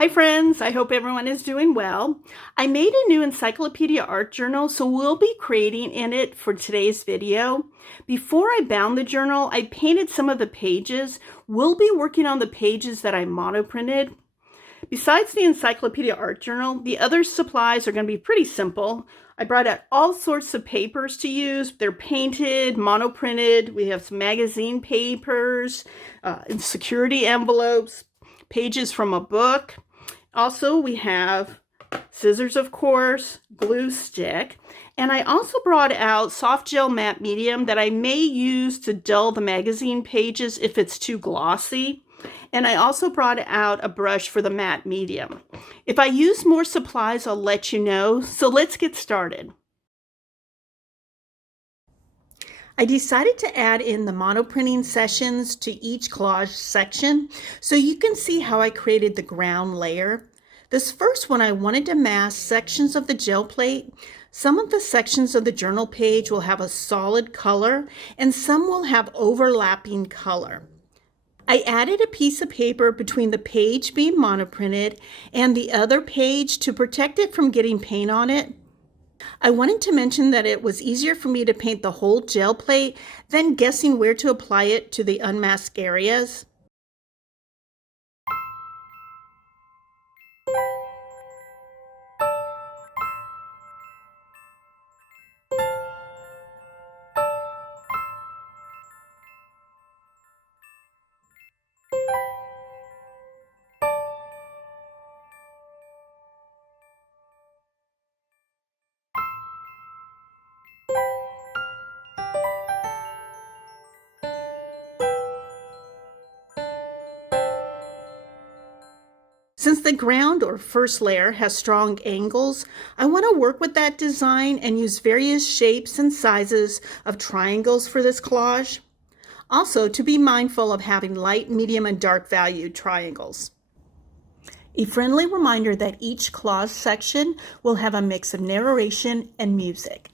Hi friends, I hope everyone is doing well. I made a new encyclopedia art journal, so we'll be creating in it for today's video. Before I bound the journal, I painted some of the pages. We'll be working on the pages that I monoprinted. Besides the encyclopedia art journal, the other supplies are going to be pretty simple. I brought out all sorts of papers to use. They're painted, monoprinted. We have some magazine papers, and security envelopes, pages from a book. Also, we have scissors, of course, glue stick, and I also brought out soft gel matte medium that I may use to dull the magazine pages if it's too glossy. And I also brought out a brush for the matte medium. If I use more supplies, I'll let you know. So let's get started. I decided to add in the monoprinting sessions to each collage section so you can see how I created the ground layer. This first one, I wanted to mask sections of the gel plate. Some of the sections of the journal page will have a solid color and some will have overlapping color. I added a piece of paper between the page being monoprinted and the other page to protect it from getting paint on it. I wanted to mention that it was easier for me to paint the whole gel plate than guessing where to apply it to the unmasked areas. Since the ground or first layer has strong angles, I want to work with that design and use various shapes and sizes of triangles for this collage. Also, to be mindful of having light, medium, and dark value triangles. A friendly reminder that each collage section will have a mix of narration and music.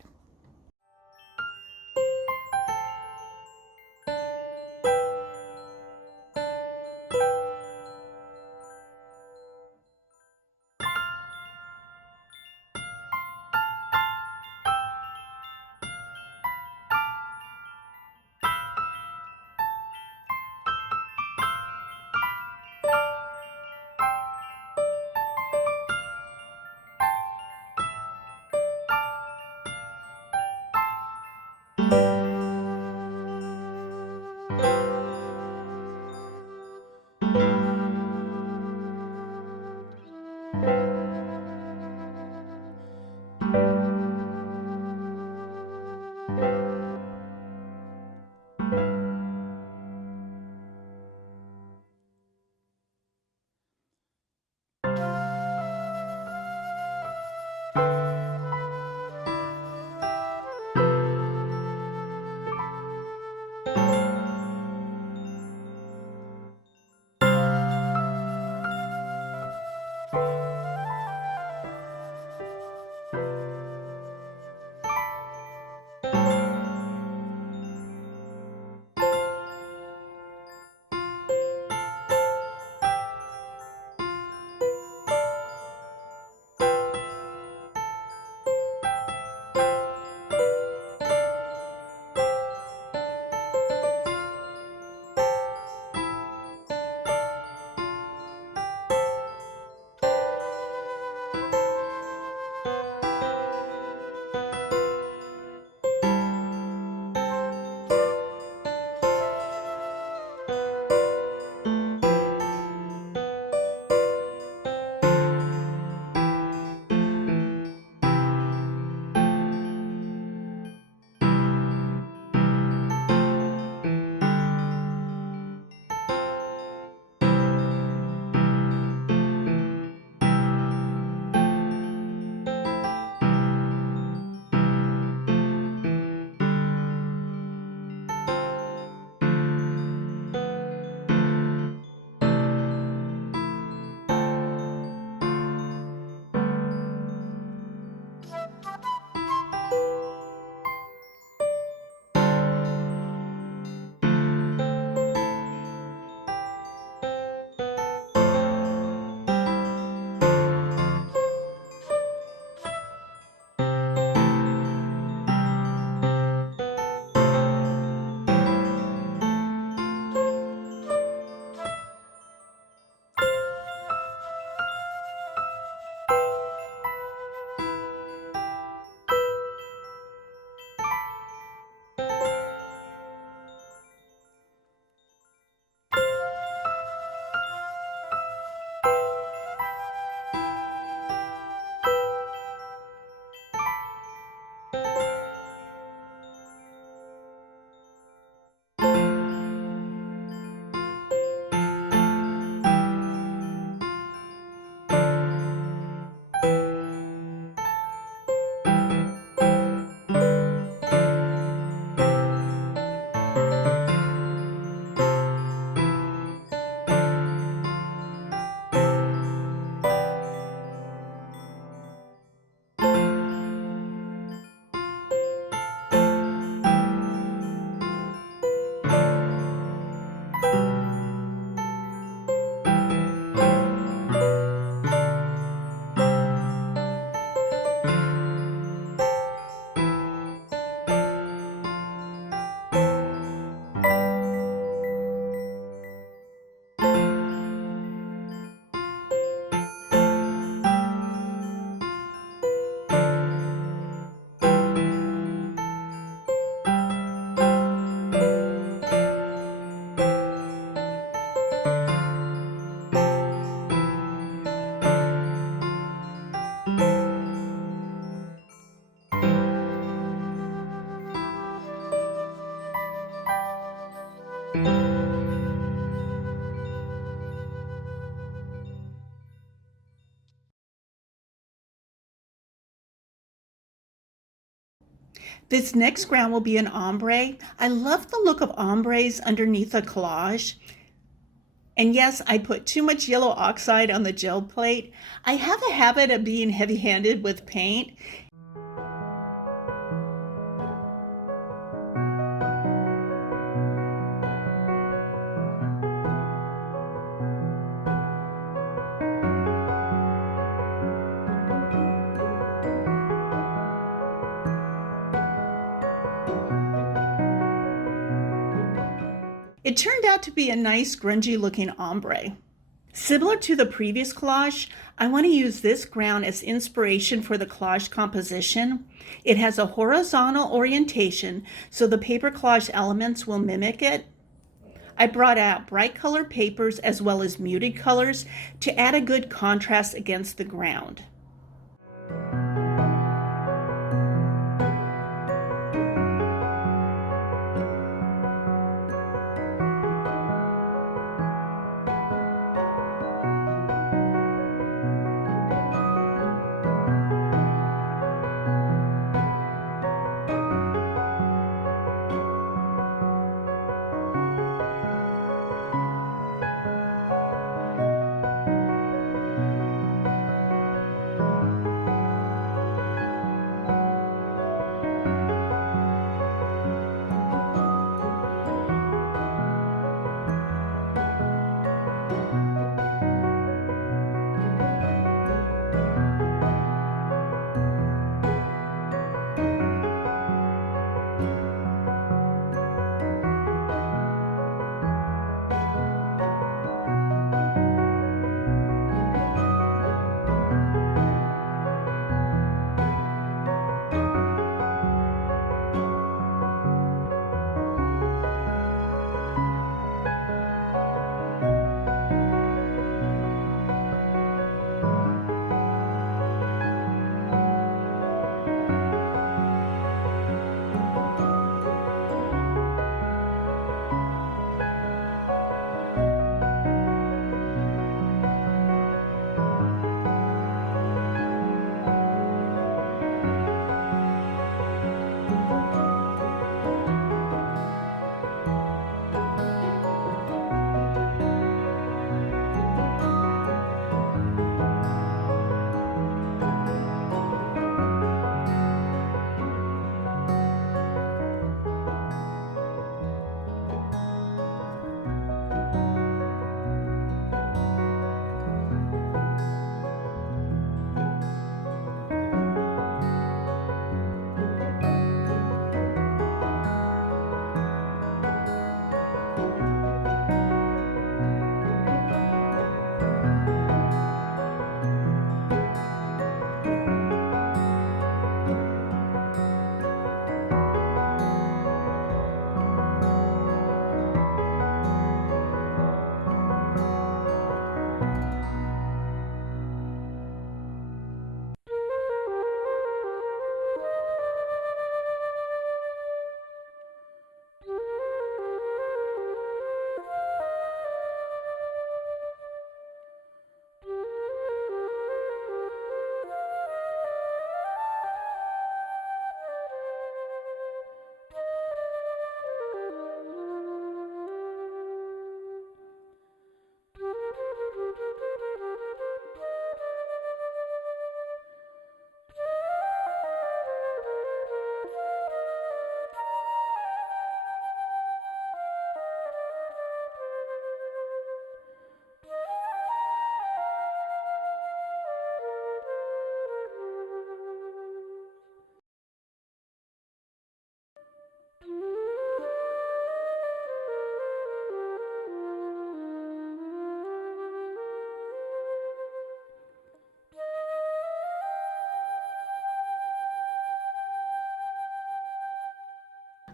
This next ground will be an ombre. I love the look of ombres underneath a collage. And yes, I put too much yellow oxide on the gel plate. I have a habit of being heavy-handed with paint. It turned out to be a nice grungy looking ombre. Similar to the previous collage, I want to use this ground as inspiration for the collage composition. It has a horizontal orientation, so the paper collage elements will mimic it. I brought out bright colored papers as well as muted colors to add a good contrast against the ground.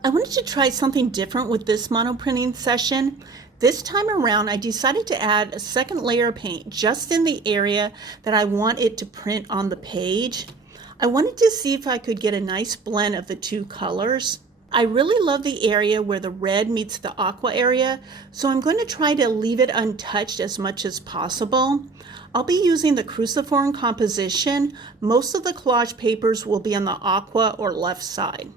I wanted to try something different with this monoprinting session. This time around, I decided to add a second layer of paint just in the area that I want it to print on the page. I wanted to see if I could get a nice blend of the two colors. I really love the area where the red meets the aqua area, so I'm going to try to leave it untouched as much as possible. I'll be using the cruciform composition. Most of the collage papers will be on the aqua or left side.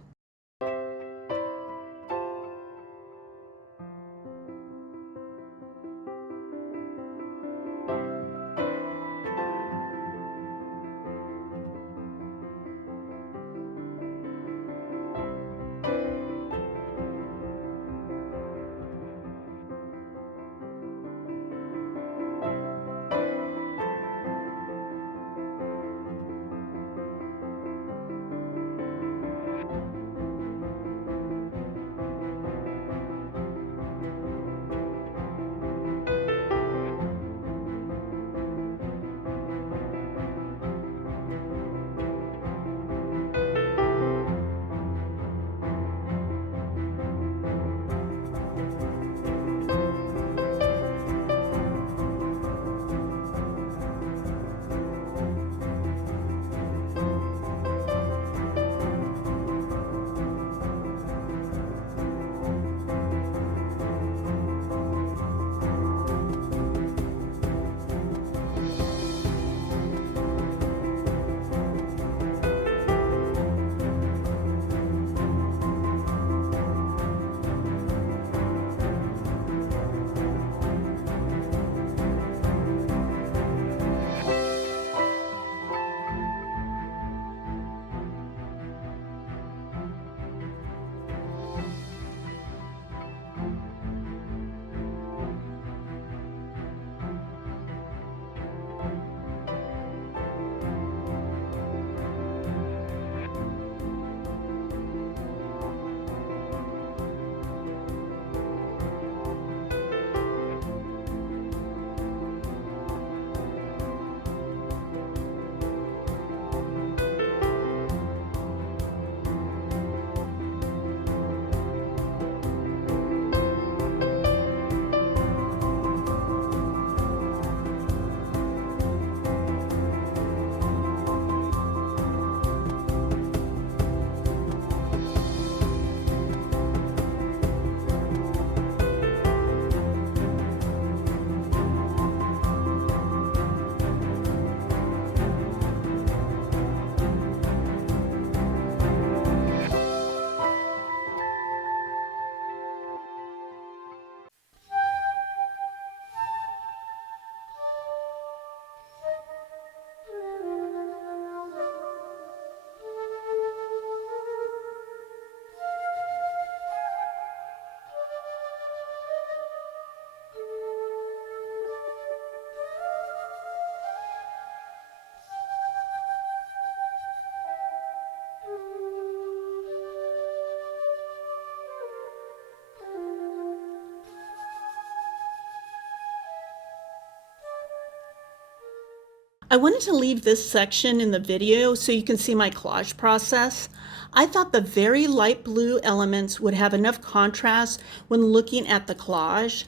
I wanted to leave this section in the video so you can see my collage process. I thought the very light blue elements would have enough contrast when looking at the collage.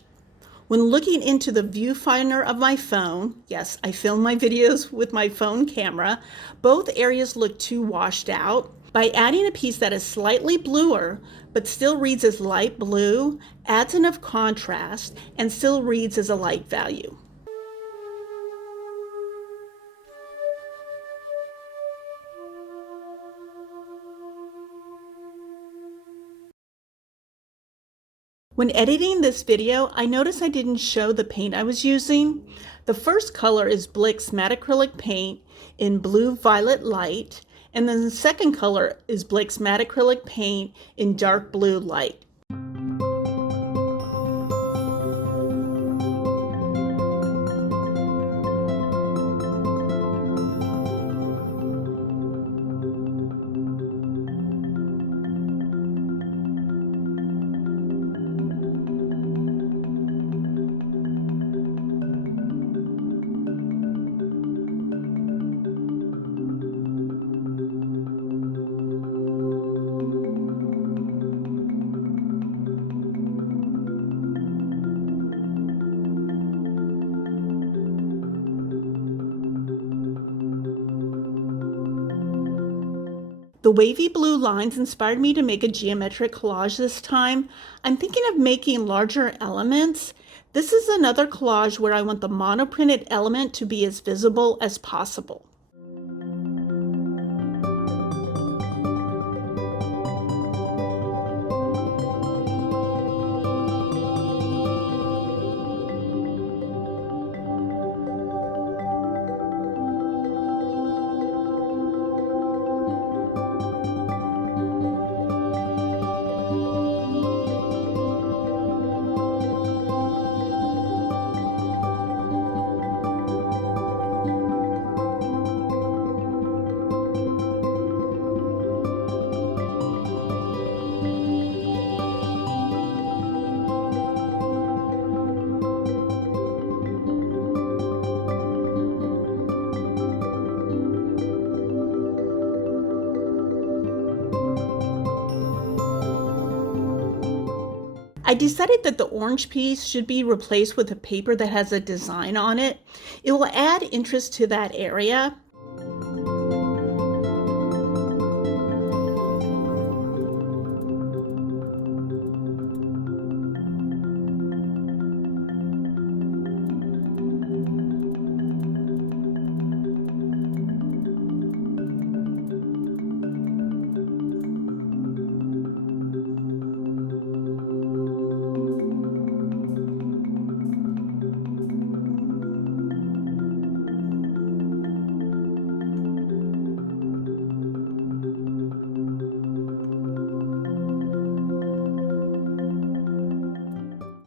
When looking into the viewfinder of my phone, yes, I film my videos with my phone camera, both areas look too washed out. By adding a piece that is slightly bluer, but still reads as light blue, adds enough contrast, and still reads as a light value. When editing this video, I noticed I didn't show the paint I was using. The first color is Blick's matte acrylic paint in blue violet light, and then the second color is Blick's matte acrylic paint in dark blue light. The wavy blue lines inspired me to make a geometric collage this time. I'm thinking of making larger elements. This is another collage where I want the monoprinted element to be as visible as possible. I decided that the orange piece should be replaced with a paper that has a design on it. It will add interest to that area.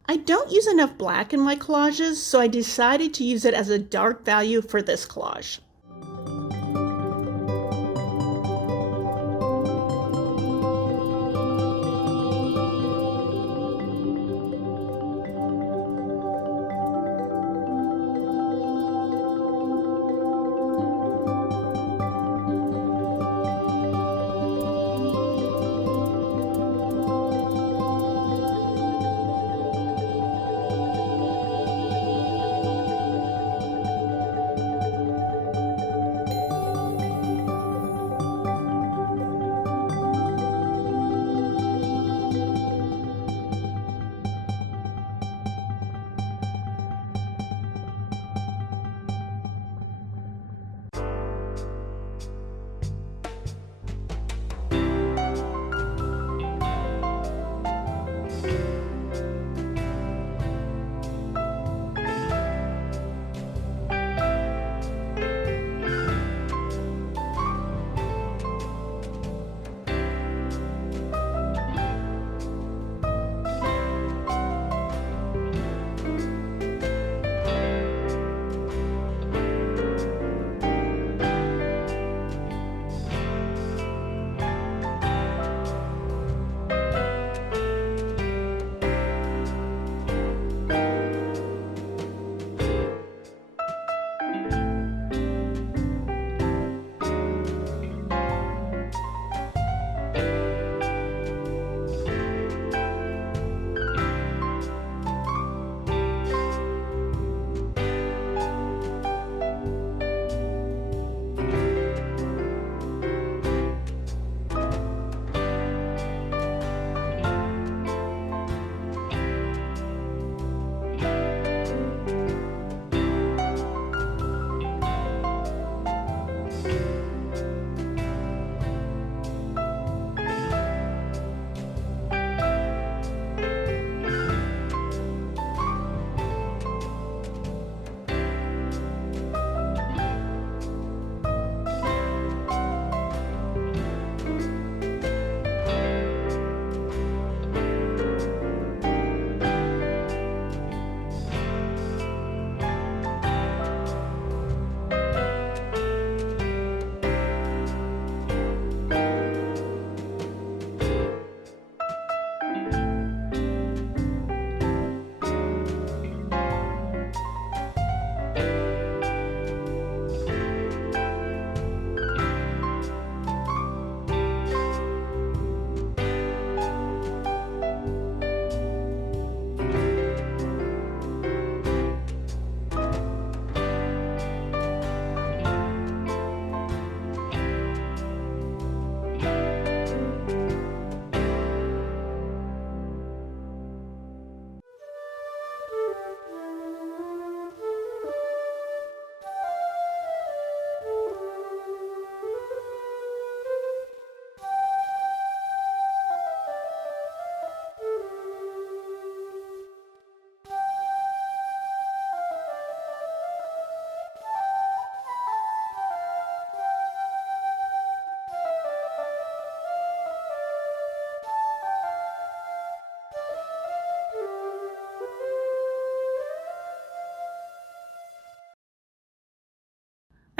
I don't use enough black in my collages, so I decided to use it as a dark value for this collage.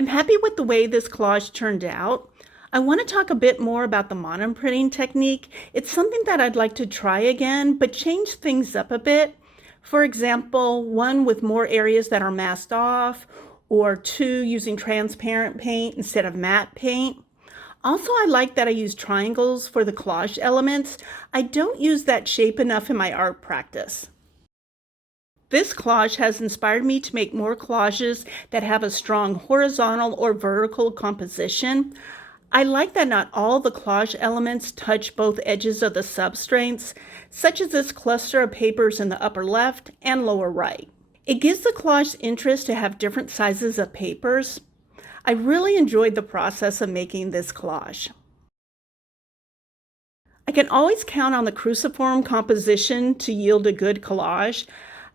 I'm happy with the way this collage turned out. I want to talk a bit more about the monoprinting technique. It's something that I'd like to try again, but change things up a bit. For example, one with more areas that are masked off, or two using transparent paint instead of matte paint. Also, I like that I use triangles for the collage elements. I don't use that shape enough in my art practice. This collage has inspired me to make more collages that have a strong horizontal or vertical composition. I like that not all the collage elements touch both edges of the substrates, such as this cluster of papers in the upper left and lower right. It gives the collage interest to have different sizes of papers. I really enjoyed the process of making this collage. I can always count on the cruciform composition to yield a good collage.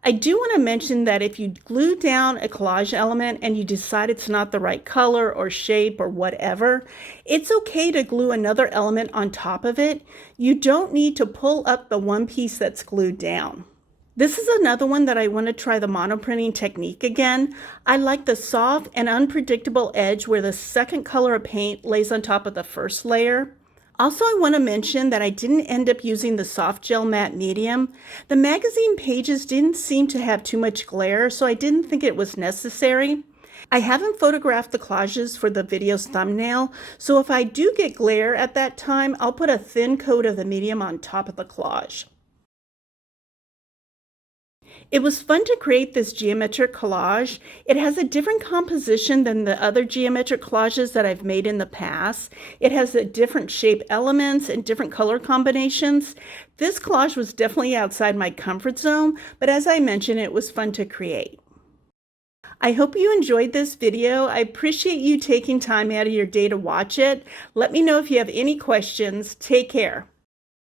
I do want to mention that if you glue down a collage element and you decide it's not the right color or shape or whatever, it's okay to glue another element on top of it. You don't need to pull up the one piece that's glued down. This is another one that I want to try the monoprinting technique again. I like the soft and unpredictable edge where the second color of paint lays on top of the first layer. Also, I want to mention that I didn't end up using the soft gel matte medium. The magazine pages didn't seem to have too much glare, so I didn't think it was necessary. I haven't photographed the collages for the video's thumbnail, so if I do get glare at that time, I'll put a thin coat of the medium on top of the collage. It was fun to create this geometric collage. It has a different composition than the other geometric collages that I've made in the past. It has a different shape elements and different color combinations. This collage was definitely outside my comfort zone, but as I mentioned, it was fun to create. I hope you enjoyed this video. I appreciate you taking time out of your day to watch it. Let me know if you have any questions. Take care.